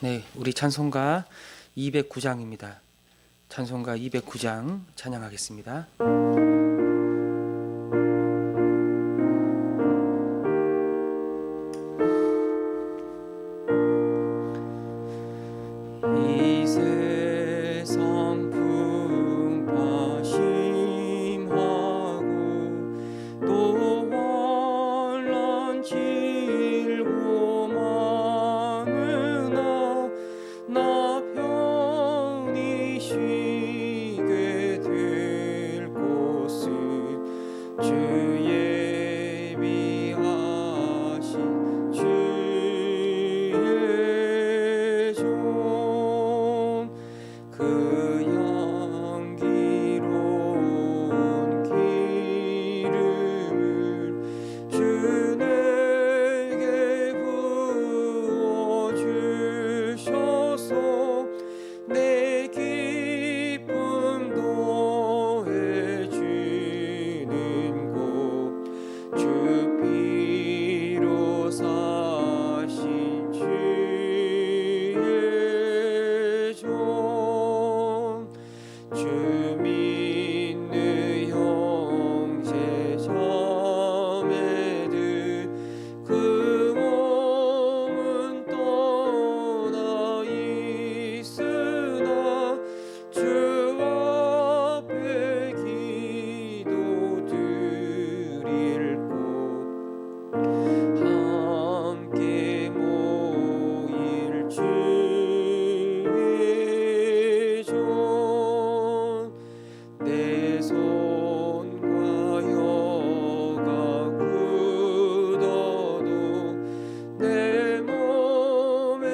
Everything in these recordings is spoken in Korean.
네, 우리 찬송가 209장입니다. 찬송가 209장 찬양하겠습니다. 이 세상 풍파심하고 또 환난 질고 많으나 나 편히 쉬게 될 곳은 주 예비하신 주의 종 그 향기로운 기름을 주 내게 부어주셔서 내 기쁨 더해주는 곳 주 피로 사신 주의 종 주 믿는 형제 자매들 그 몸은 떠나 있으나 주 앞에 기도 드릴 곳 함께 모일 주의 종 내 손과 혀가 굳어도 내 몸에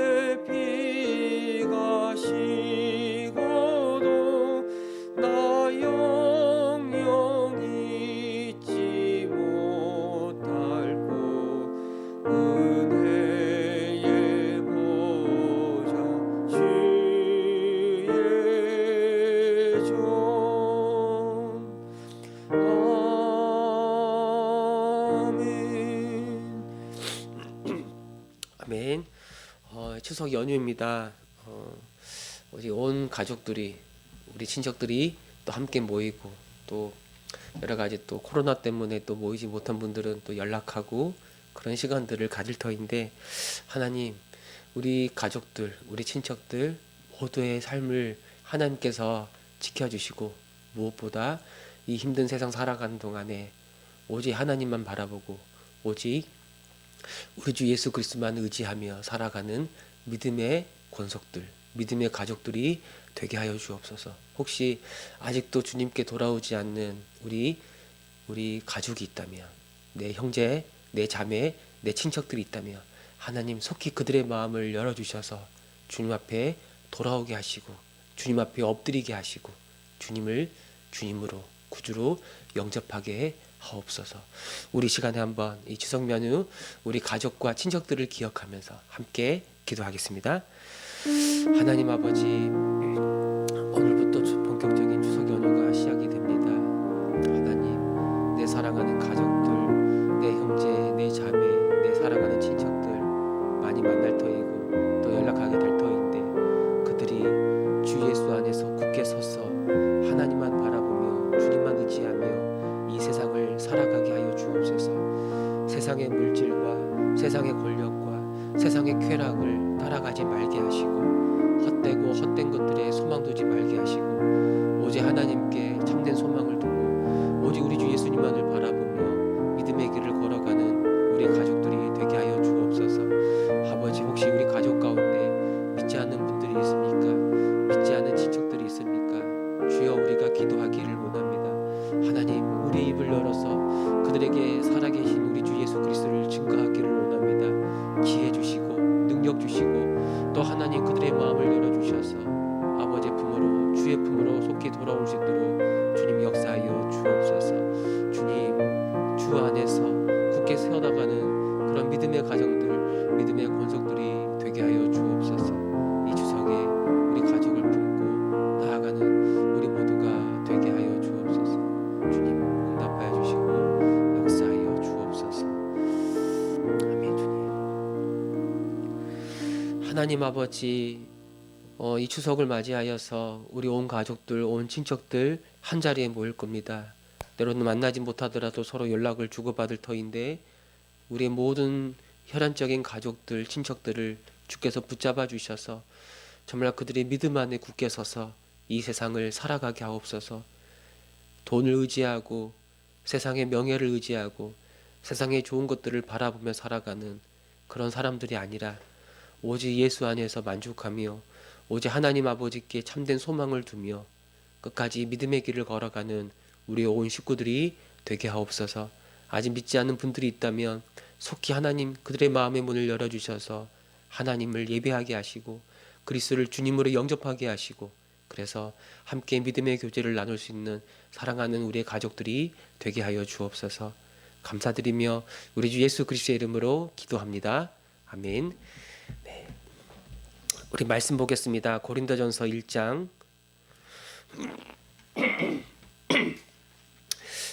피가 식어도 나 영영히 잊지 못할 곳 은혜의 보좌 주의 종 아멘. 아멘. 추석 연휴입니다. 우리 온 가족들이 우리 친척들이 또 함께 모이고 또 여러 가지 또 코로나 때문에 또 모이지 못한 분들은 또 연락하고 그런 시간들을 가질 터인데 하나님 우리 가족들 우리 친척들 모두의 삶을 하나님께서 지켜주시고 무엇보다 이 힘든 세상 살아가는 동안에 오직 하나님만 바라보고 오직 우리 주 예수 그리스도만 의지하며 살아가는 믿음의 권속들, 믿음의 가족들이 되게 하여 주옵소서. 혹시 아직도 주님께 돌아오지 않는 우리 가족이 있다면, 내 형제, 내 자매, 내 친척들이 있다면 하나님 속히 그들의 마음을 열어주셔서 주님 앞에 돌아오게 하시고 주님 앞에 엎드리게 하시고 주님을 주님으로 구주로 영접하게 하옵소서. 우리 시간에 한번 이 추석 연휴 우리 가족과 친척들을 기억하면서 함께 기도하겠습니다. 하나님 아버지, 오늘부터 본격적인 추석 연휴가 시작이 됩니다. 하나님, 내 사랑하는 가족들, 내 형제, 내 자매, 내 사랑하는 친척들 많이 만날 터이고 또 연락하게 될 터인데 그들이 주 예수 안에서 굳게 서서 하나님만 바라보며 주님만 의지하며 이 세상을 살아가게 하여 주옵소서. 세상의 물질과 세상의 권력과 세상의 쾌락을 따라가지 말게 하시고 헛되고 헛된 것들에 소망 두지 말게 하시고 오직 하나님께 참된 소망을 두고 오직 우리 주 예수님만을 바라보며 믿음의 길을 걸어가는 우리 가족들이 되게 하여 주옵소서. 아버지, 혹시 우리 가족 가운데 믿지 않는 분들이 있습니까? 믿지 않는 친척들이 있습니까? 주여, 우리가 기도하기를 원합니다. 하나님, 우리 입을 열어서 그들에게 살아계신 우리 주 예수 그리스도를 증거하기를 원합니다. 지혜 주시고 능력 주시고 또 하나님 그들의 마음을 열어주셔서 아버지의 품으로 주의 품으로 속히 돌아올 수 있도록 주님 역사하여 주옵소서. 주님, 주 안에서 굳게 세워나가는 그런 믿음의 가정들, 믿음의 권속들이 되게 하여 주옵소서. 이 추석에 우리 가족을 품고 나아가는 우리 모두가 되게 하여 주옵소서. 주님, 응답하여 주시고 역사하여 주옵소서. 아멘. 주님, 하나님 아버지, 이 추석을 맞이하여서 우리 온 가족들, 온 친척들 한 자리에 모일 겁니다. 때로는 만나지 못하더라도 서로 연락을 주고받을 터인데 우리의 모든 혈연적인 가족들, 친척들을 주께서 붙잡아 주셔서 정말 그들의 믿음 안에 굳게 서서 이 세상을 살아가게 하옵소서. 돈을 의지하고 세상의 명예를 의지하고 세상의 좋은 것들을 바라보며 살아가는 그런 사람들이 아니라 오직 예수 안에서 만족하며 오직 하나님 아버지께 참된 소망을 두며 끝까지 믿음의 길을 걸어가는 우리 온 식구들이 되게 하옵소서. 아직 믿지 않는 분들이 있다면 속히 하나님 그들의 마음의 문을 열어주셔서 하나님을 예배하게 하시고 그리스도를 주님으로 영접하게 하시고 그래서 함께 믿음의 교제를 나눌 수 있는 사랑하는 우리의 가족들이 되게 하여 주옵소서. 감사드리며 우리 주 예수 그리스도의 이름으로 기도합니다. 아멘. 네. 우리 말씀 보겠습니다. 고린도전서 1장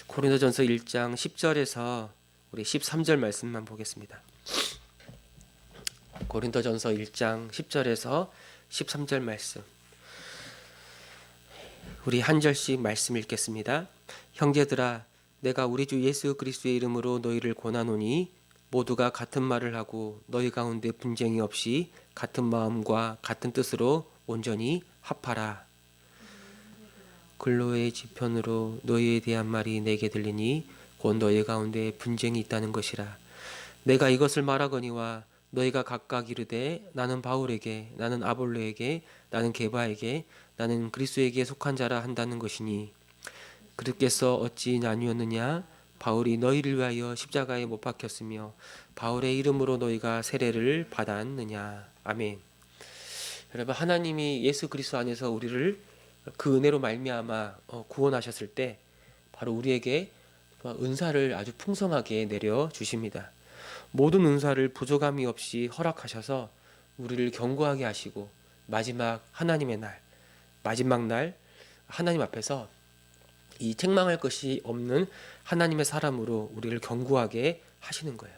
고린도전서 1장 10절에서 우리 13절 말씀만 보겠습니다. 고린도전서 1장 10절에서 13절 말씀. 우리 한 절씩 말씀 읽겠습니다. 형제들아, 내가 우리 주 예수 그리스도의 이름으로 너희를 권하노니 모두가 같은 말을 하고 너희 가운데 분쟁이 없이 같은 마음과 같은 뜻으로 온전히 합하라. 근로의 지편으로 너희에 대한 말이 내게 들리니 곧 너희 가운데 분쟁이 있다는 것이라. 내가 이것을 말하거니와 너희가 각각 이르되 나는 바울에게, 나는 아볼로에게, 나는 게바에게, 나는 그리스도에게 속한 자라 한다는 것이니 그렇게서 어찌 나뉘었느냐? 바울이 너희를 위하여 십자가에 못 박혔으며 바울의 이름으로 너희가 세례를 받았느냐? 아멘. 여러분, 하나님이 예수 그리스도 안에서 우리를 그 은혜로 말미암아 구원하셨을 때 바로 우리에게 은사를 아주 풍성하게 내려 주십니다. 모든 은사를 부족함이 없이 허락하셔서 우리를 견고하게 하시고 마지막 하나님의 날, 마지막 날 하나님 앞에서 이 책망할 것이 없는 하나님의 사람으로 우리를 견고하게 하시는 거예요.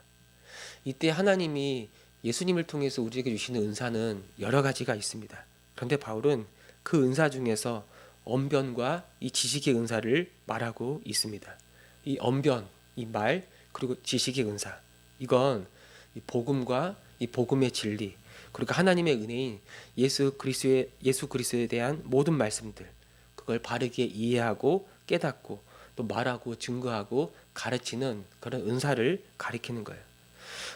이때 하나님이 예수님을 통해서 우리에게 주시는 은사는 여러 가지가 있습니다. 그런데 바울은 그 은사 중에서 언변과 이 지식의 은사를 말하고 있습니다. 이 언변, 이 말, 그리고 지식의 은사, 이건 이 복음과 이 복음의 진리, 그리고 하나님의 은혜인 예수 그리스도에 대한 모든 말씀들, 그걸 바르게 이해하고 깨닫고 또 말하고 증거하고 가르치는 그런 은사를 가리키는 거예요.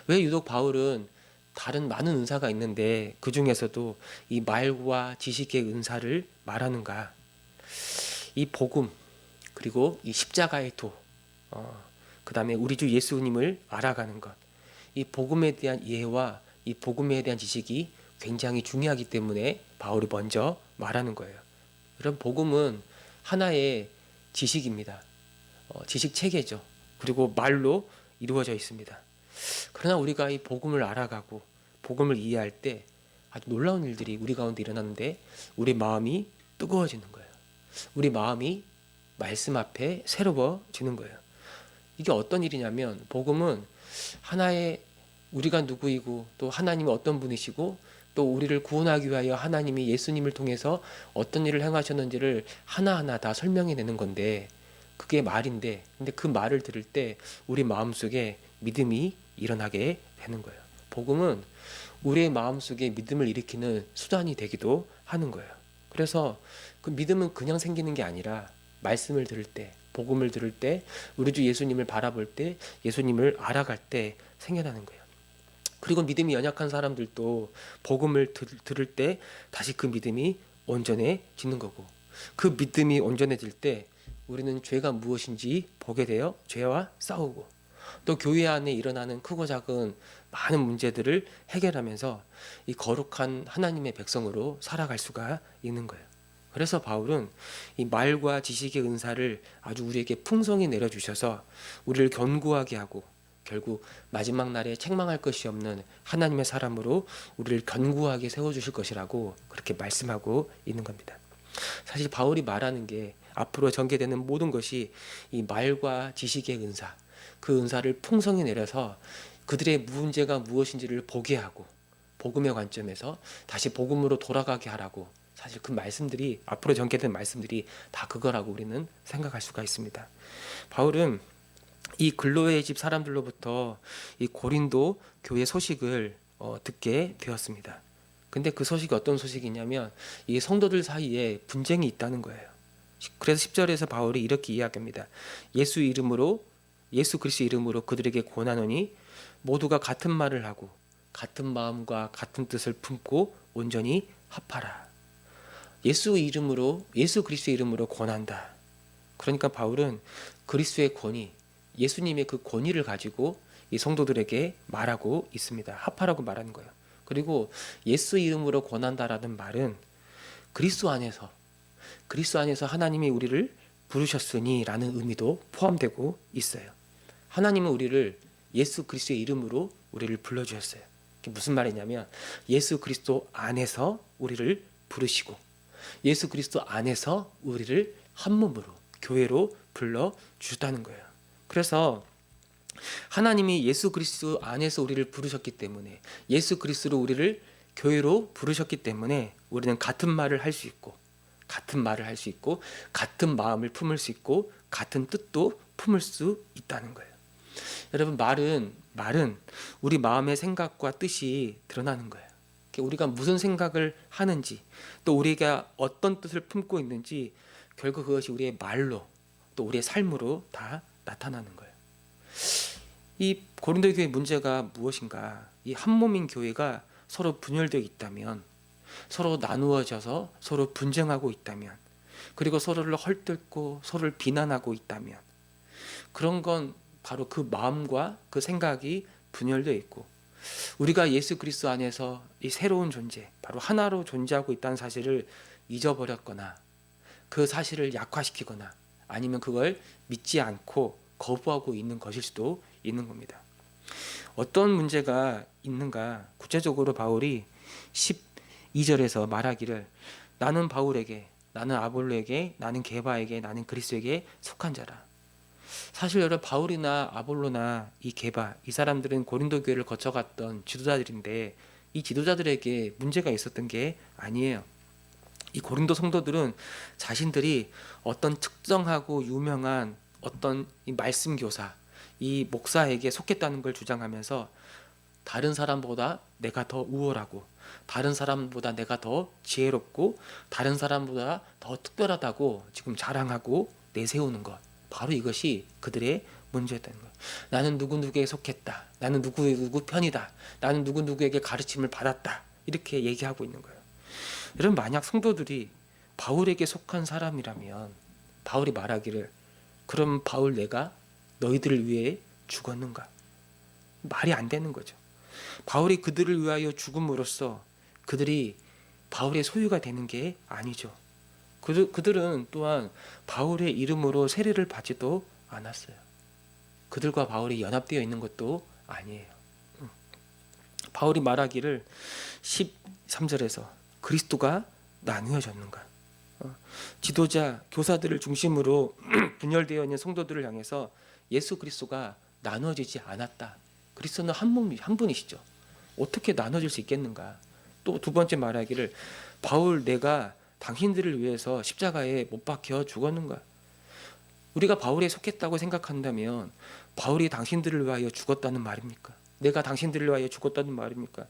왜 유독 바울은 다른 많은 은사가 있는데 그 중에서도 이 말과 지식의 은사를 말하는가? 이 복음, 그리고 이 십자가의 도, 그 다음에 우리 주 예수님을 알아가는 것, 이 복음에 대한 이해와 이 복음에 대한 지식이 굉장히 중요하기 때문에 바울이 먼저 말하는 거예요. 이런 복음은 하나의 지식입니다. 지식 체계죠. 그리고 말로 이루어져 있습니다. 그러나 우리가 이 복음을 알아가고 복음을 이해할 때 아주 놀라운 일들이 우리 가운데 일어나는데 우리 마음이 뜨거워지는 거예요. 우리 마음이 말씀 앞에 새로워지는 거예요. 이게 어떤 일이냐면 복음은 하나의 우리가 누구이고 또 하나님이 어떤 분이시고 또 우리를 구원하기 위하여 하나님이 예수님을 통해서 어떤 일을 행하셨는지를 하나하나 다 설명해내는 건데 그게 말인데 근데 그 말을 들을 때 우리 마음속에 믿음이 일어나게 되는 거예요. 복음은 우리의 마음속에 믿음을 일으키는 수단이 되기도 하는 거예요. 그래서 그 믿음은 그냥 생기는 게 아니라 말씀을 들을 때, 복음을 들을 때, 우리 주 예수님을 바라볼 때, 예수님을 알아갈 때 생겨나는 거예요. 그리고 믿음이 연약한 사람들도 복음을 들을 때 다시 그 믿음이 온전해지는 거고 그 믿음이 온전해질 때 우리는 죄가 무엇인지 보게 되어 죄와 싸우고 또 교회 안에 일어나는 크고 작은 많은 문제들을 해결하면서 이 거룩한 하나님의 백성으로 살아갈 수가 있는 거예요. 그래서 바울은 이 말과 지식의 은사를 아주 우리에게 풍성히 내려주셔서 우리를 견고하게 하고 결국 마지막 날에 책망할 것이 없는 하나님의 사람으로 우리를 견고하게 세워주실 것이라고 그렇게 말씀하고 있는 겁니다. 사실 바울이 말하는 게 앞으로 전개되는 모든 것이 이 말과 지식의 은사, 그 은사를 풍성히 내려서 그들의 문제가 무엇인지를 보게 하고 복음의 관점에서 다시 복음으로 돌아가게 하라고, 사실 그 말씀들이, 앞으로 전개된 말씀들이 다 그거라고 우리는 생각할 수가 있습니다. 바울은 이 글로의 집 사람들로부터 이 고린도 교회 소식을 듣게 되었습니다. 근데 그 소식이 어떤 소식이냐면 이 성도들 사이에 분쟁이 있다는 거예요. 그래서 10절에서 바울이 이렇게 이야기합니다. 예수 그리스도 이름으로 그들에게 권하노니 모두가 같은 말을 하고 같은 마음과 같은 뜻을 품고 온전히 합하라. 예수 그리스도의 이름으로 권한다. 그러니까 바울은 그리스도의 권위, 예수님의 그 권위를 가지고 이 성도들에게 말하고 있습니다. 합하라고 말하는 거예요. 그리고 예수 이름으로 권한다라는 말은 그리스도 안에서 하나님이 우리를 부르셨으니 라는 의미도 포함되고 있어요. 하나님은 우리를 예수 그리스도의 이름으로 우리를 불러주셨어요. 그게 무슨 말이냐면 예수 그리스도 안에서 우리를 부르시고 예수 그리스도 안에서 우리를 한 몸으로 교회로 불러주셨다는 거예요. 그래서 하나님이 예수 그리스도 안에서 우리를 부르셨기 때문에, 예수 그리스도로 우리를 교회로 부르셨기 때문에 우리는 같은 말을 할 수 있고 같은 마음을 품을 수 있고 같은 뜻도 품을 수 있다는 거예요. 여러분, 말은 우리 마음의 생각과 뜻이 드러나는 거예요. 우리가 무슨 생각을 하는지, 또 우리가 어떤 뜻을 품고 있는지 결국 그것이 우리의 말로, 또 우리의 삶으로 다 나타나는 거예요. 이 고린도 교회 문제가 무엇인가? 이 한 몸인 교회가 서로 분열되어 있다면, 서로 나누어져서 서로 분쟁하고 있다면, 그리고 서로를 헐뜯고 서로를 비난하고 있다면, 그런 건 바로 그 마음과 그 생각이 분열되어 있고, 우리가 예수 그리스도 안에서 이 새로운 존재, 바로 하나로 존재하고 있다는 사실을 잊어버렸거나 그 사실을 약화시키거나 아니면 그걸 믿지 않고 거부하고 있는 것일 수도 있는 겁니다. 어떤 문제가 있는가? 구체적으로 바울이 12절에서 말하기를 나는 바울에게, 나는 아볼로에게, 나는 게바에게, 나는 그리스도에게 속한 자라. 사실 여러분, 바울이나 아볼로나 이 게바, 이 사람들은 고린도 교회를 거쳐갔던 지도자들인데 이 지도자들에게 문제가 있었던 게 아니에요. 이 고린도 성도들은 자신들이 어떤 특정하고 유명한 어떤 이 말씀 교사, 이 목사에게 속했다는 걸 주장하면서 다른 사람보다 내가 더 우월하고, 다른 사람보다 내가 더 지혜롭고, 다른 사람보다 더 특별하다고 지금 자랑하고 내세우는 것, 바로 이것이 그들의 문제였다는 거예요. 나는 누구누구에 속했다, 나는 누구 편이다, 나는 누구누구에게 가르침을 받았다, 이렇게 얘기하고 있는 거예요. 여러분, 만약 성도들이 바울에게 속한 사람이라면 바울이 말하기를 그럼 바울 내가 너희들을 위해 죽었는가? 말이 안 되는 거죠. 바울이 그들을 위하여 죽음으로써 그들이 바울의 소유가 되는 게 아니죠. 그들은 또한 바울의 이름으로 세례를 받지도 않았어요. 그들과 바울이 연합되어 있는 것도 아니에요. 바울이 말하기를 13절에서 그리스도가 나누어졌는가? 지도자, 교사들을 중심으로 분열되어 있는 성도들을 향해서 예수 그리스도가 나누어지지 않았다. 그리스도는 한 분이시죠. 어떻게 나눠질 수 있겠는가? 또 두 번째 말하기를 바울 내가 당신들을 위해서 십자가에 못 박혀 죽었는가? 우리가 바울에 속했다고 생각한다면 바울이 당신들을 위하여 죽었다는 말입니까? 내가 당신들을 위하여 죽었다는 말입니까?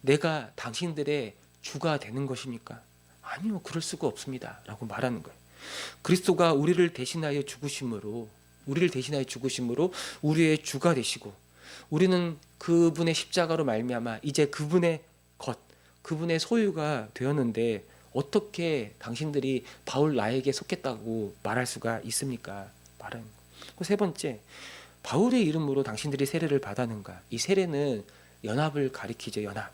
내가 당신들의 주가 되는 것입니까? 아니요, 그럴 수가 없습니다 라고 말하는 거예요. 그리스도가 우리를 대신하여 죽으심으로 우리의 주가 되시고, 우리는 그분의 십자가로 말미암아 이제 그분의 그분의 소유가 되었는데 어떻게 당신들이 바울 나에게 속했다고 말할 수가 있습니까? 말은. 세 번째, 바울의 이름으로 당신들이 세례를 받았는가? 이 세례는 연합을 가리키죠. 연합.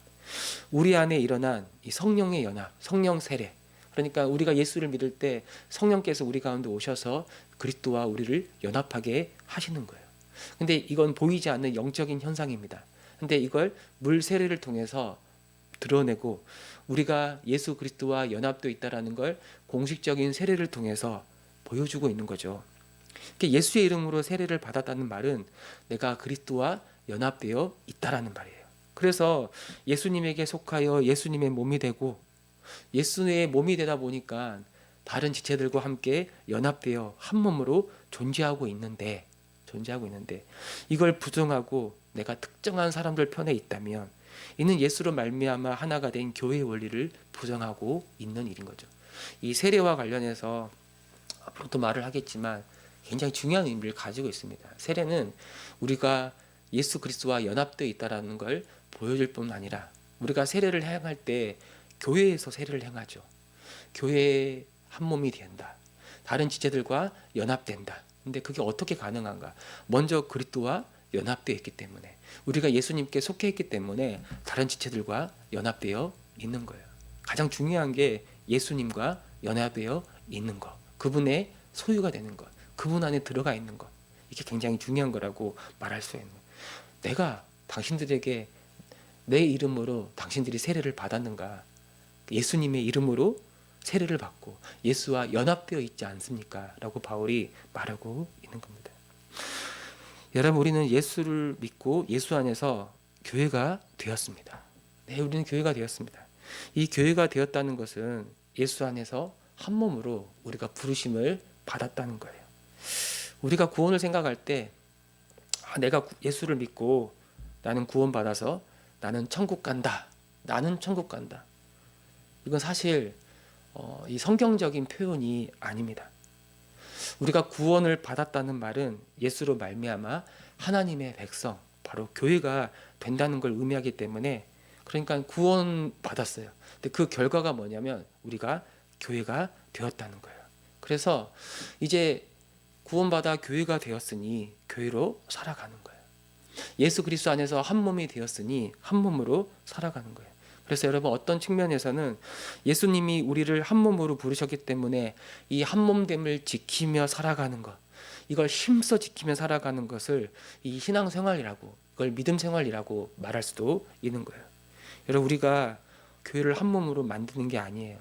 우리 안에 일어난 이 성령의 연합, 성령 세례. 그러니까 우리가 예수를 믿을 때 성령께서 우리 가운데 오셔서 그리스도와 우리를 연합하게 하시는 거예요. 근데 이건 보이지 않는 영적인 현상입니다. 근데 이걸 물 세례를 통해서 드러내고 우리가 예수 그리스도와 연합되어 있다는 걸 공식적인 세례를 통해서 보여주고 있는 거죠. 예수의 이름으로 세례를 받았다는 말은 내가 그리스도와 연합되어 있다라는 말이에요. 그래서 예수님에게 속하여 예수님의 몸이 되고 예수의 몸이 되다 보니까 다른 지체들과 함께 연합되어 한 몸으로 존재하고 있는데 이걸 부정하고 내가 특정한 사람들 편에 있다면 이는 예수로 말미암아 하나가 된 교회의 원리를 부정하고 있는 일인 거죠. 이 세례와 관련해서 앞으로도 말을 하겠지만 굉장히 중요한 의미를 가지고 있습니다. 세례는 우리가 예수 그리스도와 연합되어 있다는 걸 보여줄 뿐 아니라 우리가 세례를 행할 때 교회에서 세례를 행하죠. 교회의 한 몸이 된다. 다른 지체들과 연합된다. 근데 그게 어떻게 가능한가? 먼저 그리스도와 연합되어 있기 때문에 우리가 예수님께 속해 있기 때문에 다른 지체들과 연합되어 있는 거예요. 가장 중요한 게 예수님과 연합되어 있는 것, 그분의 소유가 되는 것, 그분 안에 들어가 있는 것, 이게 굉장히 중요한 거라고 말할 수 있는 거예요. 내가 당신들에게 내 이름으로 당신들이 세례를 받았는가? 예수님의 이름으로 세례를 받고 예수와 연합되어 있지 않습니까? 라고 바울이 말하고 있는 겁니다. 여러분, 우리는 예수를 믿고 예수 안에서 교회가 되었습니다. 네, 우리는 교회가 되었습니다. 이 교회가 되었다는 것은 예수 안에서 한 몸으로 우리가 부르심을 받았다는 거예요. 우리가 구원을 생각할 때 내가 예수를 믿고 나는 구원받아서 나는 천국 간다. 나는 천국 간다. 이건 사실 이 성경적인 표현이 아닙니다. 우리가 구원을 받았다는 말은 예수로 말미암아 하나님의 백성, 바로 교회가 된다는 걸 의미하기 때문에, 그러니까 구원 받았어요. 근데 그 결과가 뭐냐면 우리가 교회가 되었다는 거예요. 그래서 이제 구원받아 교회가 되었으니 교회로 살아가는 거예요. 예수 그리스도 안에서 한 몸이 되었으니 한 몸으로 살아가는 거예요. 그래서 여러분, 어떤 측면에서는 예수님이 우리를 한 몸으로 부르셨기 때문에 이 한 몸됨을 지키며 살아가는 것, 이걸 힘써 지키며 살아가는 것을 이 신앙생활이라고, 이걸 믿음생활이라고 말할 수도 있는 거예요. 여러분, 우리가 교회를 한 몸으로 만드는 게 아니에요.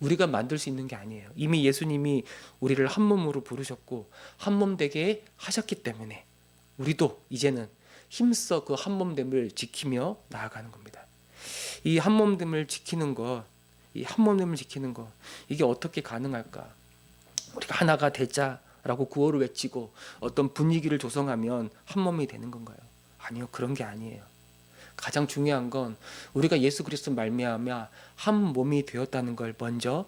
우리가 만들 수 있는 게 아니에요. 이미 예수님이 우리를 한 몸으로 부르셨고 한 몸 되게 하셨기 때문에 우리도 이제는 힘써 그 한 몸됨을 지키며 나아가는 겁니다. 이 한 몸됨을 지키는 것, 이게 어떻게 가능할까? 우리가 하나가 되자라고 구호를 외치고 어떤 분위기를 조성하면 한 몸이 되는 건가요? 아니요, 그런 게 아니에요. 가장 중요한 건 우리가 예수 그리스도 말미암아 한 몸이 되었다는 걸 먼저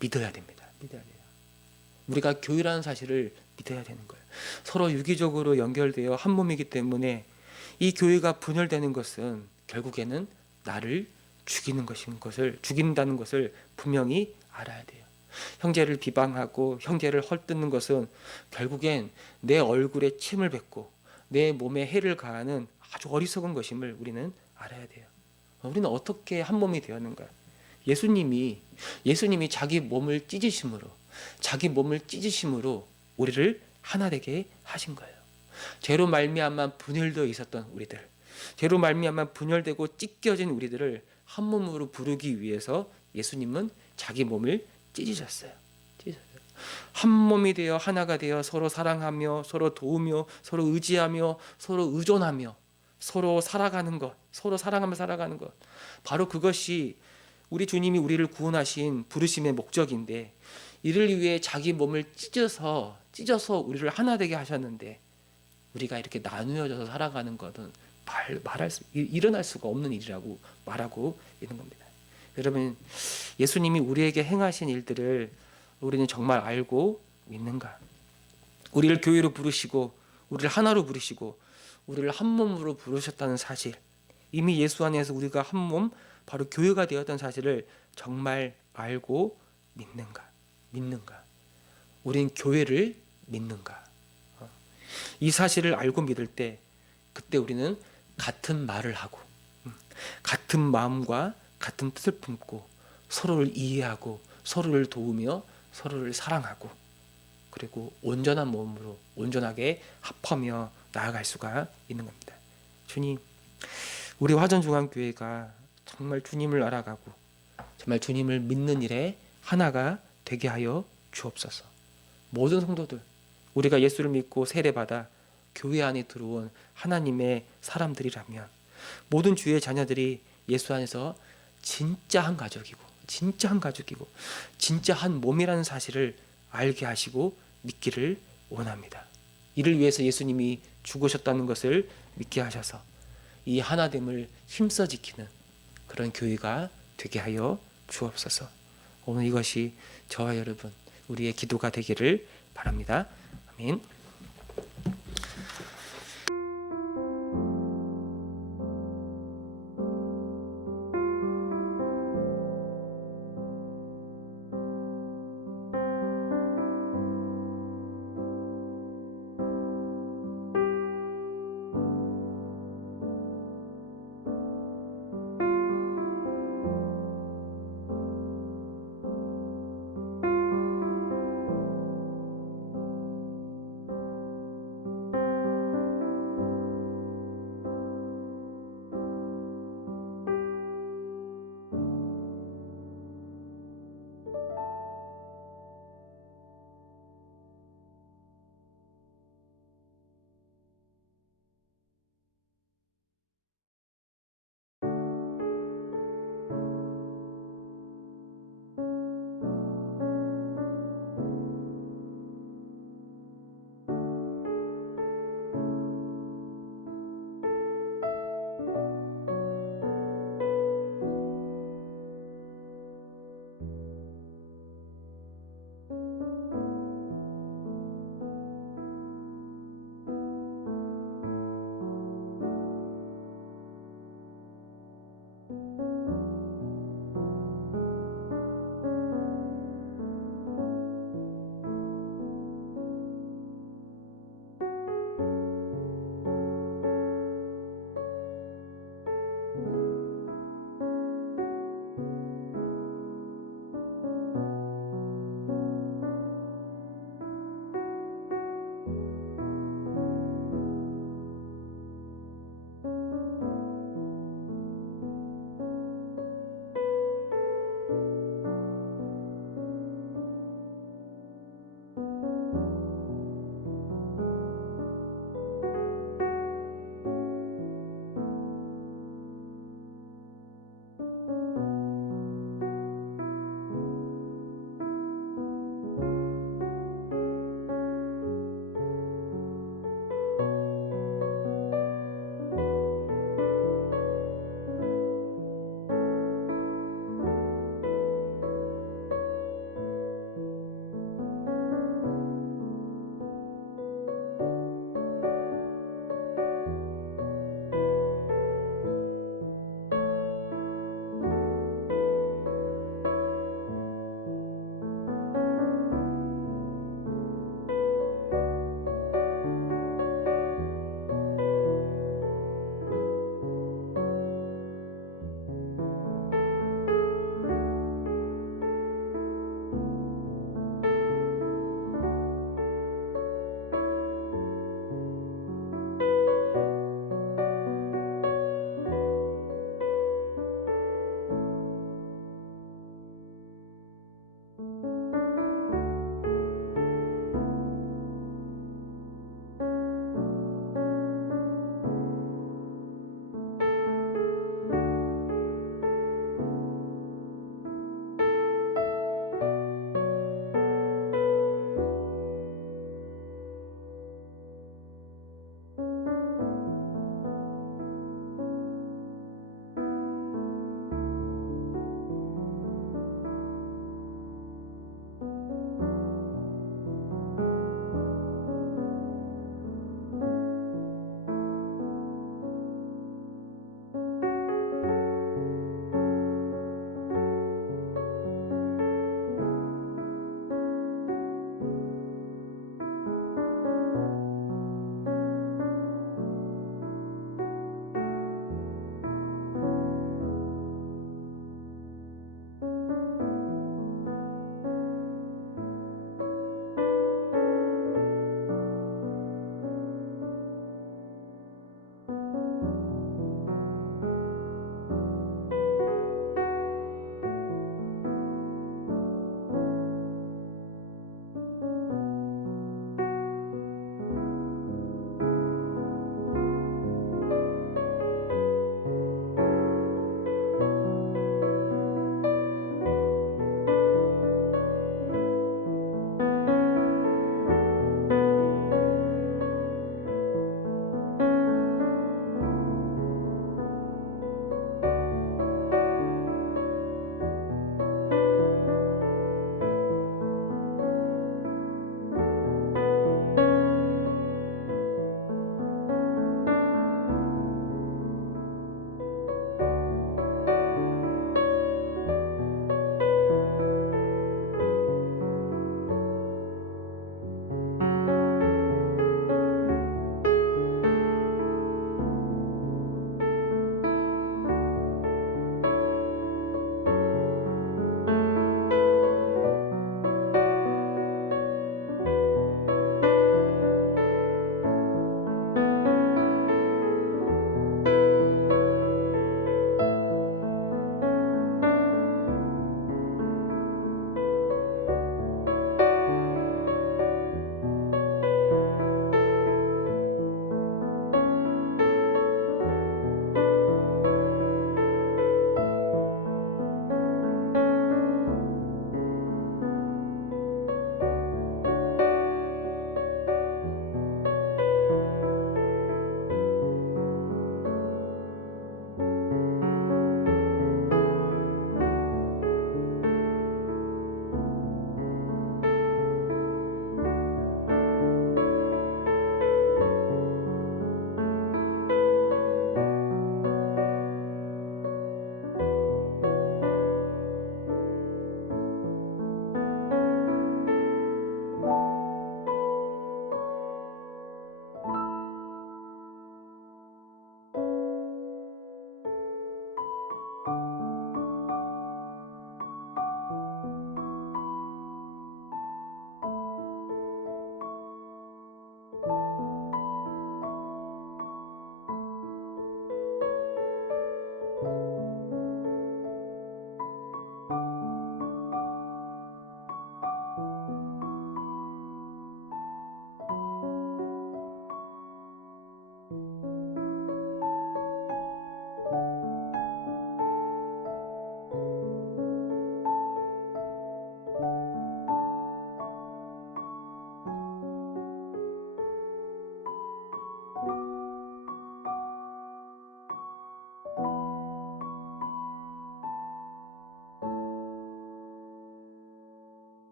믿어야 됩니다. 믿어야 돼요. 우리가 교회라는 사실을 믿어야 되는 거예요. 서로 유기적으로 연결되어 한 몸이기 때문에 이 교회가 분열되는 것은 결국에는 나를 죽인다는 것을 분명히 알아야 돼요. 형제를 비방하고 형제를 헐뜯는 것은 결국엔 내 얼굴에 침을 뱉고 내 몸에 해를 가하는 아주 어리석은 것임을 우리는 알아야 돼요. 우리는 어떻게 한 몸이 되었는가? 예수님이 자기 몸을 찢으심으로 우리를 하나 되게 하신 거예요. 죄로 말미암아 분열되어 있었던 우리들, 죄로 말미암아 분열되고 찢겨진 우리들을 한 몸으로 부르기 위해서 예수님은 자기 몸을 찢으셨어요. 한 몸이 되어 하나가 되어 서로 사랑하며 서로 도우며 서로 의지하며 서로 의존하며 서로 살아가는 것, 서로 사랑하며 살아가는 것, 바로 그것이 우리 주님이 우리를 구원하신 부르심의 목적인데, 이를 위해 자기 몸을 찢어서 우리를 하나 되게 하셨는데 우리가 이렇게 나누어져서 살아가는 것은 일어날 수가 없는 일이라고 말하고 있는 겁니다. 여러분, 예수님이 우리에게 행하신 일들을 우리는 정말 알고 있는가? 우리를 교회로 부르시고 우리를 하나로 부르시고 우리를 한 몸으로 부르셨다는 사실, 이미 예수 안에서 우리가 한 몸, 바로 교회가 되었다는 사실을 정말 알고 믿는가? 우린 교회를 믿는가? 이 사실을 알고 믿을 때 그때 우리는 같은 말을 하고 같은 마음과 같은 뜻을 품고 서로를 이해하고 서로를 도우며 서로를 사랑하고 그리고 온전한 몸으로 온전하게 합하며 나아갈 수가 있는 겁니다. 주님, 우리 화전중앙교회가 정말 주님을 알아가고 정말 주님을 믿는 일에 하나가 되게 하여 주옵소서. 모든 성도들, 우리가 예수를 믿고 세례받아 교회 안에 들어온 하나님의 사람들이라면 모든 주의 자녀들이 예수 안에서 진짜 한 가족이고 진짜 한 몸이라는 사실을 알게 하시고 믿기를 원합니다. 이를 위해서 예수님이 죽으셨다는 것을 믿게 하셔서 이 하나됨을 힘써 지키는 그런 교회가 되게 하여 주옵소서. 오늘 이것이 저와 여러분 우리의 기도가 되기를 바랍니다. 아멘.